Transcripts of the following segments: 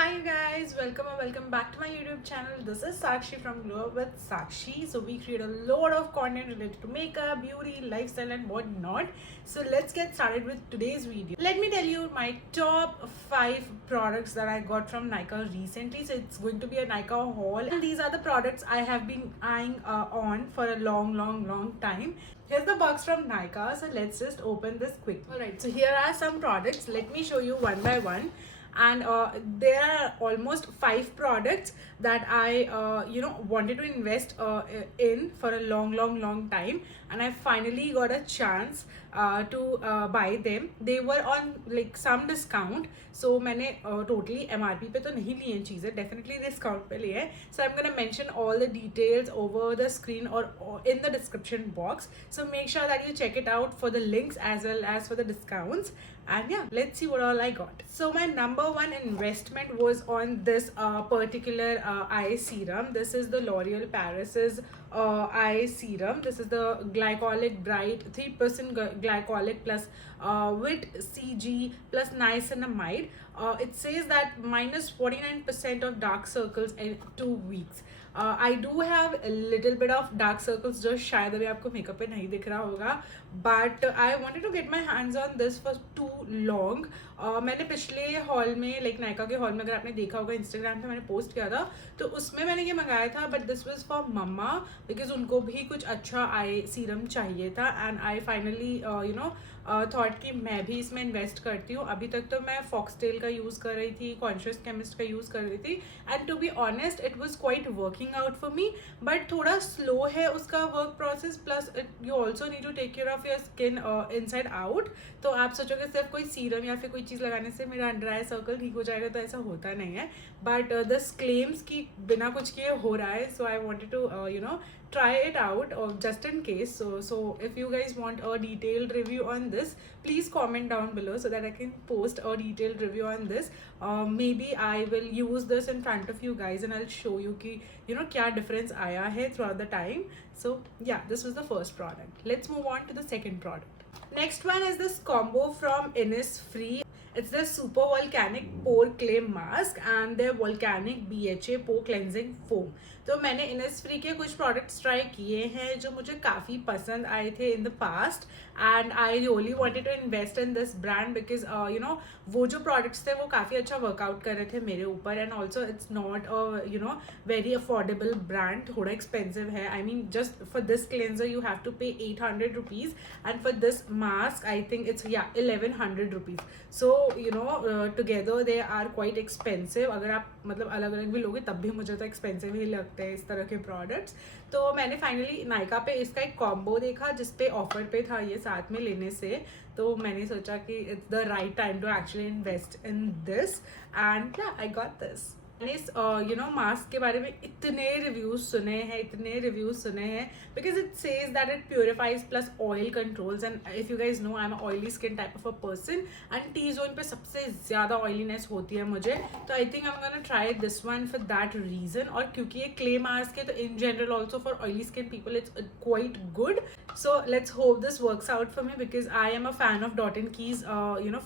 Hi you guys, welcome or welcome back to my YouTube channel. This is Sakshi from Glow Up with Sakshi. So we create a lot of content related to makeup, beauty, lifestyle and whatnot. So let's get started with today's video. Let me tell you my top 5 products that I got from Nykaa recently. So it's going to be a Nykaa haul and these are the products I have been eyeing on for a long time. Here's the box from Nykaa. So let's just open this quick. Alright, so here are some products. Let me show you one by one. And there are almost 5 products that I wanted to invest in for a long time, and I finally got a chance to buy them. They were on like some discount, so मैंने totally MRP पे तो नहीं लिए हैं चीज़ें, definitely discount पे लिए हैं. So I'm gonna mention all the details over the screen or in the description box. So make sure that you check it out for the links as well as for the discounts. And yeah, let's see what all I got. So my number one investment was on this particular eye serum. This is the L'Oreal Paris's eye serum. This is the glycolic bright 3% glycolic plus with CG plus niacinamide. It says that minus 49% of dark circles in 2 weeks. I do have a little bit of dark circles जो शायद अभी आपको makeup पे नहीं दिख रहा होगा, but I wanted to get my hands on this for too long. मैंने पिछले हॉल में लाइक नायका के हॉल में अगर आपने देखा होगा इंस्टाग्राम पे मैंने पोस्ट किया था, तो उसमें मैंने ये मंगाया था, but this was for mamma because उनको भी कुछ अच्छा आई सीरम चाहिए था. एंड आई फाइनली थॉट कि मैं भी इसमें इन्वेस्ट करती हूँ. अभी तक तो मैं फॉक्सटेल का यूज़ कर रही थी, कॉन्शियस केमिस्ट का यूज़ कर रही थी, and to be honest it was quite working out for me, but थोड़ा स्लो है उसका work process. Plus you also need to take care of your skin inside out. तो आप सोचोगे सिर्फ कोई सीरम या फिर कोई चीज़ लगाने से मेरा अंडर आई सर्कल ठीक हो जाएगा, तो ऐसा होता नहीं है. बट दिस क्लेम्स कि बिना कुछ किए हो रहा है, so I wanted to try it out just in case. So if you guys want a detailed review on this, please comment down below so that I can post a detailed review on this. Maybe I will use this in front of you guys and I'll show you कि क्या difference आया है throughout the time. So yeah, this was the first product. Let's move on to the second product. Next one is this combo from Innisfree. It's the Super Volcanic Pore Clay Mask and their Volcanic BHA Pore Cleansing Foam. तो मैंने Innisfree के कुछ products try किए हैं जो मुझे काफ़ी पसंद आए थे in the past, and I really wanted to invest in this brand because वो जो प्रोडक्ट्स थे वो काफ़ी अच्छा वर्कआउट कर रहे थे मेरे ऊपर. And also it's not very affordable brand, थोड़ा एक्सपेंसिव है. I mean just for this cleanser you have to pay 800 rupees and for this mask I think it's 1100 rupees. So together they are quite expensive. अगर आप मतलब अलग अलग भी लोगे तब भी मुझे तो एक्सपेंसिव ही लगते हैं इस तरह के प्रोडक्ट्स. तो मैंने फाइनली नायका पे इसका एक कॉम्बो देखा जिस पे ऑफर पे था ये साथ में लेने से, तो मैंने सोचा कि it's the right time to actually invest in this, and I got this. मैंने इस मास्क के बारे में इतने रिव्यूज़ सुने हैं because it says that it purifies plus oil controls. And if you guys know I am oily skin type of a person and T zone पे सबसे ज़्यादा ऑयलीनेस होती है मुझे, तो I think I am gonna try this one for that reason. और क्योंकि ये क्ले मास्क है तो in general also for oily skin people it's quite good. So let's hope this works out for me because I am a fan of dot and keys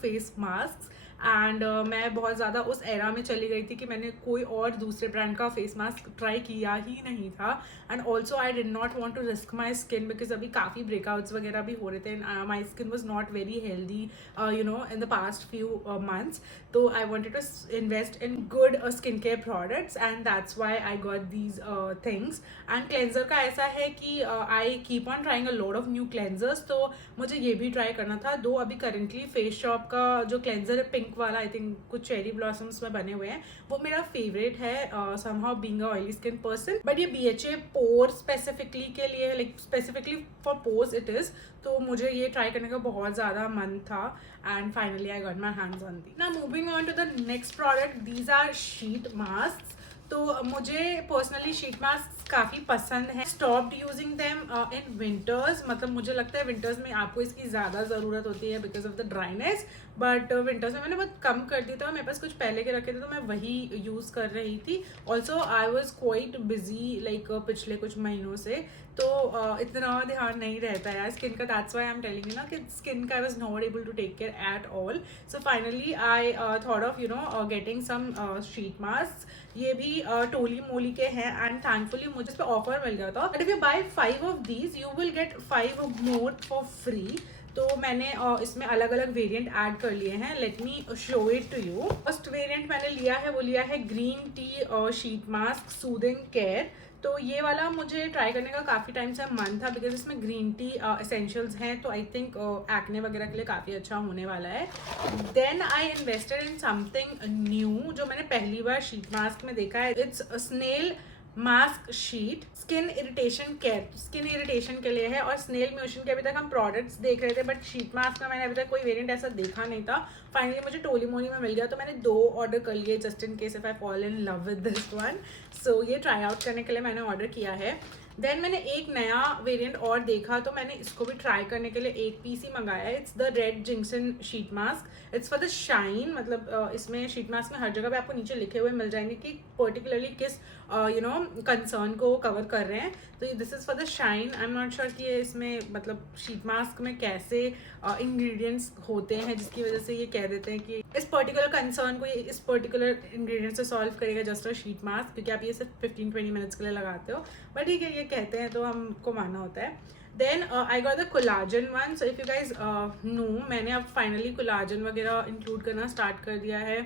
face mask. And मैं बहुत ज़्यादा उस era में चली गई थी कि मैंने कोई और दूसरे ब्रांड का फेस मास्क ट्राई किया ही नहीं था. And also I did not want to risk my skin because अभी काफ़ी ब्रेकआउट्स वगैरह भी हो रहे थे and my skin was not very healthy in the past few months. तो I wanted to invest in good skin care products and that's why I got these things. And cleanser का ऐसा है कि I keep on trying a lot of new cleansers, तो मुझे ये भी try करना था. दो अभी करेंटली फेस शॉप का जो क्लेंजर है पिंक वाला, आई थिंक कुछ चेरी ब्लॉसम्स में बने हुए हैं, वो मेरा फेवरेट है somehow being a oily skin person. But ये BHA पोर स्पेसिफिकली के लिए like specifically for pores it is, तो मुझे ये ट्राई करने का बहुत ज़्यादा मन था and finally I got my hands on the. Now moving on to the next product, these are sheet mask. तो मुझे पर्सनली शीट मास्क काफ़ी पसंद है. Stopped using them in winters, मतलब मुझे लगता है विंटर्स में आपको इसकी ज़्यादा ज़रूरत होती है because of the dryness, but winters में मैंने बहुत कम कर दिया था. मेरे पास कुछ पहले के रखे थे तो मैं वही यूज़ कर रही थी. Also I was quite busy like पिछले कुछ महीनों से, तो इतना ध्यान नहीं रहता है यार स्किन का. That's why I am telling you ना कि स्किन का I was not able to take care at all. So finally I thought of getting some sheet mask. ये भी टोली मोली के हैं एंड थैंकफुली मुझे इस पर ऑफर मिल गया था. But if you buy 5 of these you will get 5 more for free. तो मैंने इसमें अलग अलग वेरिएंट ऐड कर लिए हैं. Let me show it to you. First variant मैंने लिया है वो लिया है green tea sheet mask soothing care. तो ये वाला मुझे ट्राई करने का काफ़ी टाइम से मन था बिकॉज इसमें ग्रीन टी एसेंशियल्स हैं. तो आई थिंक एक्ने वगैरह के लिए काफ़ी अच्छा होने वाला है. Then I invested in something new जो मैंने पहली बार शीट मास्क में देखा है. It's snail mask sheet skin irritation care. Skin irritation के लिए है. और स्नेल मोशन के अभी तक हम प्रोडक्ट्स देख रहे थे बट शीट मास्क का मैंने अभी तक कोई वेरिएंट ऐसा देखा नहीं था. फाइनली मुझे टोली मोली में मिल गया तो मैंने 2 ऑर्डर कर लिए just in case if I fall in love with this one. So ये ट्राई आउट करने के लिए मैंने ऑर्डर किया है. देन मैंने एक नया वेरिएंट और देखा तो मैंने इसको भी ट्राई करने के लिए एक पीस ही मंगाया है. It's the red ginseng sheet mask. It's for the shine. मतलब इसमें शीट मास्क में हर जगह पे आपको नीचे लिखे हुए मिल जाएंगे कि पर्टिकुलरली किस कंसर्न को कवर कर रहे हैं. तो this is for the shine. I am not sure कि ये इसमें मतलब शीट मास्क में कैसे इंग्रेडिएंट्स होते हैं जिसकी वजह से ये कह देते हैं कि इस पर्टिकुलर कंसर्न को ये इस पर्टिकुलर इंग्रेडिएंट से सॉल्व करेगा जस्ट अ शीट मास्क. क्योंकि आप ये सिर्फ 15-20 मिनट्स के लिए लगाते हो. बट ठीक है ये कहते हैं तो हमको मानना होता है. Then I got the collagen one. So if you guys know मैंने अब फाइनली कोलाजन वगैरह इंक्लूड करना स्टार्ट कर दिया है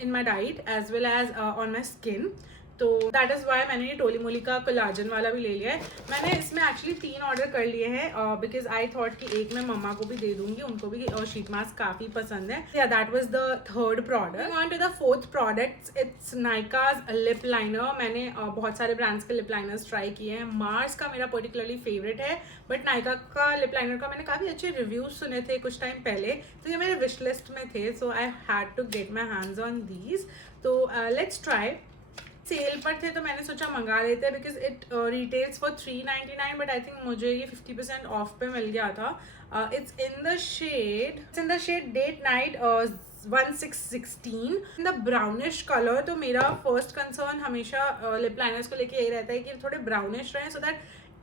in my diet as well as on my skin. तो दैट इज़ वाई मैंने ये टोली मोली का कोलाजन वाला भी ले लिया है. मैंने इसमें एक्चुअली 3 ऑर्डर कर लिए हैं बिकॉज आई थॉट कि एक मैं मम्मा को भी दे दूंगी. उनको भी शीट मास्क काफ़ी पसंद है. Yeah that was the third product. On to the fourth product. It's Nykaa's lip liner. मैंने बहुत सारे ब्रांड्स के लिप लाइनर्स ट्राई किए हैं. मार्स का मेरा पर्टिकुलरली फेवरेट है बट नाइका का लिप लाइनर का मैंने काफ़ी अच्छे रिव्यूज सुने थे कुछ टाइम पहले. तो ये मेरे विश लिस्ट में थे. So I had to get my hands on these. तो लेट्स ट्राई. सेल पर थे तो मैंने सोचा मंगा लेते हैं because it retails for 399 but I think मुझे ये 50% ऑफ पे मिल गया था. It's in the shade date night 1616 in the brownish colour. तो मेरा फर्स्ट कंसर्न हमेशा लिप लाइनर्स को लेके यही रहता है कि थोड़े ब्राउनिश रहें so that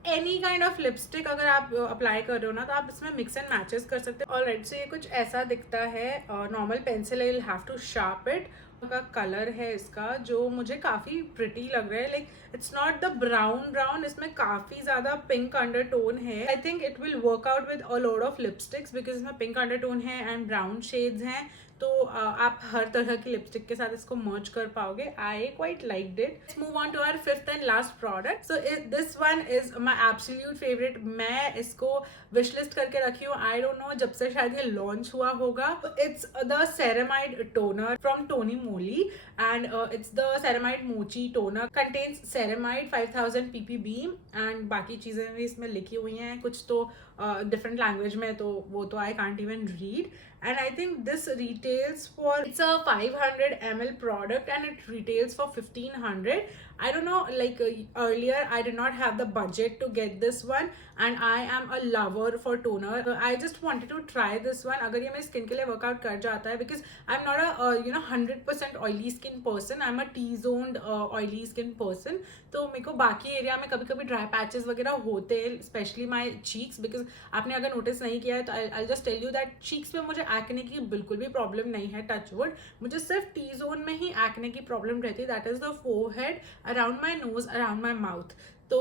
any kind of lipstick अगर आप अप्लाई कर रहे हो ना तो आप इसमें मिक्स एंड मैचेस कर सकते हो. ऑलराइट सो ये कुछ ऐसा दिखता है. Normal pencil I will have to sharp it. का कलर है इसका जो मुझे काफ़ी प्रिटी लग रहा है. Like it's not the brown. इसमें काफ़ी ज़्यादा पिंक अंडरटोन है. I think it will work out with a lot of lipsticks because इसमें पिंक अंडरटोन है एंड ब्राउन शेड्स हैं. तो आप हर तरह की लिपस्टिक के साथ इसको मर्ज कर पाओगे. I quite liked it. Let's move on to our fifth and last product. So this one is my absolute favourite. मैं इसको विश लिस्ट करके रखी हूँ. आई डोंट नो जब से शायद ये लॉन्च हुआ होगा. It's the ceramide toner from Tony Moly and it's the ceramide mochi toner. Contains ceramide 5000 ppb and बाकी चीज़ें भी इसमें लिखी हुई हैं कुछ तो डिफरेंट लैंग्वेज में. तो वो तो I can't even read. And I think this retails for, it's a 500 ml product and it retails for 1500. I don't know, like earlier I did not have the budget to get this one and I am a lover for toner. I just wanted to try this one. अगर ये मेरी skin के लिए workout कर जाता है because I'm not a 100% oily skin person. I'm a T-zoned oily skin person. तो मेरे को बाकी एरिया में कभी कभी ड्राई पैचेस वगैरह होते हैं स्पेशली माई चीक्स. बिकॉज आपने अगर नोटिस नहीं किया है तो I just tell you that cheeks पे मुझे एक्ने की बिल्कुल भी प्रॉब्लम नहीं है. Touch wood. मुझे सिर्फ टी जोन में ही एक्ने की प्रॉब्लम रहती है. That is the forehead, around my nose, around my mouth. So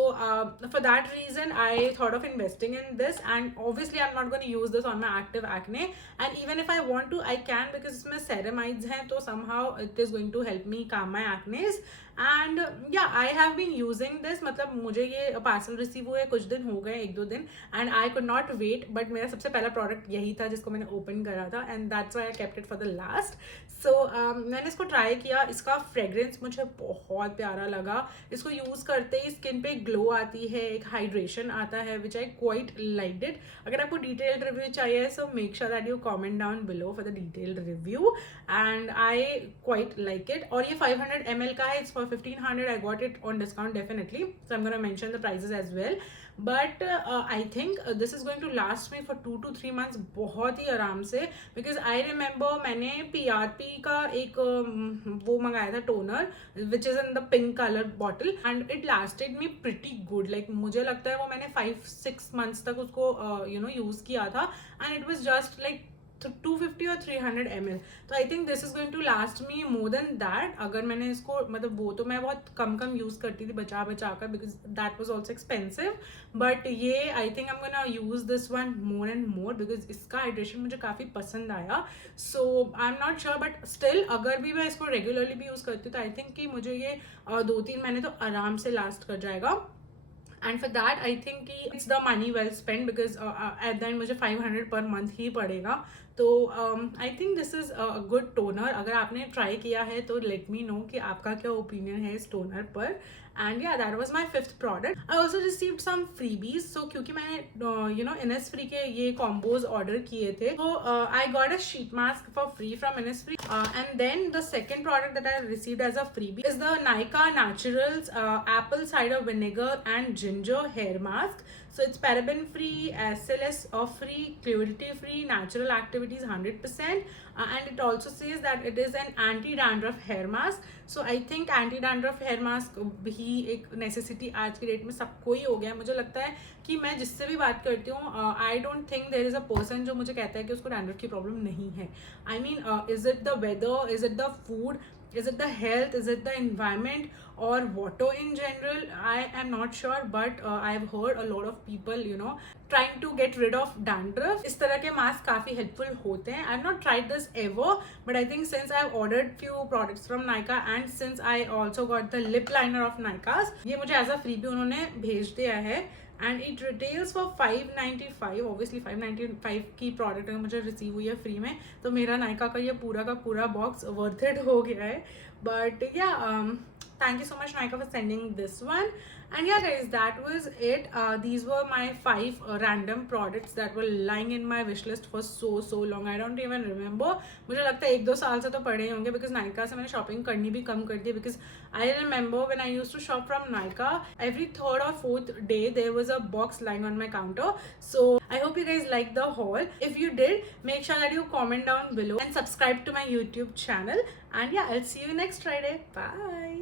for that reason I thought of investing in this and obviously I'm not going to use this on my active acne and even if I want to I can because इसमें ceramides हैं तो somehow it is going to help me calm my acne and yeah I have been using this. मतलब मुझे ये parcel receive हुए कुछ दिन हो गए 1-2 दिन and I could not wait but मेरा सबसे पहला प्रोडक्ट यही था जिसको मैंने ओपन करा था and that's why I kept it for the last. So मैंने इसको ट्राई किया. इसका फ्रेग्रेंस मुझे बहुत प्यारा लगा. इसको यूज़ करते ही स्किन पे ग्लो आती है, एक हाइड्रेशन आता है which I quite liked it. अगर आपको डिटेल्ड रिव्यू चाहिए so make sure that you comment down below for the detailed review and I quite like it. और ये 500 ml का है. It's for 1500. I got it on discount definitely. So I am gonna mention the prices as well. But I think this is going to last me for 2 to 3 months बहुत ही आराम से, because I remember मैंने PRP का एक वो मंगाया था toner which is in the pink colour bottle and it lasted me pretty good. Like मुझे लगता है वो मैंने 5-6 months तक उसको यूज किया था and it was just like 250 और 300 ml. तो I think this is going to last me more than that. अगर मैंने इसको मतलब वो तो मैं बहुत कम यूज़ करती थी बचा कर, because that was also expensive. But ये I think I am gonna use this one more and more because इसका हाइड्रेशन मुझे काफ़ी पसंद आया. So I am not sure, but still अगर भी मैं इसको रेगुलरली भी यूज़ करती हूँ तो आई थिंक कि मुझे ये 2-3 महीने तो आराम से लास्ट कर जाएगा. And for that I think कि it's the money well spend because at the end मुझे 500 पर मंथ ही पड़ेगा. तो I think this is a good toner. अगर आपने ट्राई किया है तो लेट मी नो कि आपका क्या ओपिनियन है इस टोनर पर. एंड या that was my 5th product. I also received some freebies. So क्योंकि मैंने Innisfree के ये कॉम्बोज ऑर्डर किए थे, तो I got a sheet mask for free from Innisfree. And then the second product that I received as a freebie is the Nykaa Naturals apple cider vinegar and ginger hair mask. So it's paraben free, SLS free, cruelty free, natural activities 100%, and it also says that it is an anti-dandruff hair mask. So I think anti-dandruff hair mask भी एक necessity आज की date में सबको ही हो गया है. मुझे लगता है कि मैं जिससे भी बात करती हूँ, I don't think there is a person जो मुझे कहता है कि उसको डैंड्रफ की प्रॉब्लम नहीं है. I mean, is it the weather, is it the food, is it the health, is it the environment, or water in general? I am not sure, but I've heard a lot of people trying to get rid of dandruff. इस तरह के mask काफ़ी helpful होते हैं. I've not tried this ever, but I think since I've ordered few products from Nykaa and since I also got the lip liner of Nykaa's, ये मुझे as a freebie उन्होंने भेज दिया है. And it retails for 595. Obviously 595 की product अगर मुझे receive हुई है फ्री में, तो मेरा नायका का ये पूरा का पूरा बॉक्स वर्थ इट हो गया है. बट या thank you so much Nykaa for sending this one. And yeah guys, that was it. These were my 5 random products that were lying in my wish list for so long. I don't even remember. मुझे लगता है 1-2 साल से तो पड़े ही होंगे, because Nykaa से मैंने शॉपिंग करनी भी कम कर दी. Because I remember when I used to shop from Nykaa, every 3rd or 4th day there was a box lying on my counter. So I hope you guys liked the haul. If you did, make sure that you comment down below and subscribe to my YouTube channel. And yeah, I'll see you next Friday. Bye.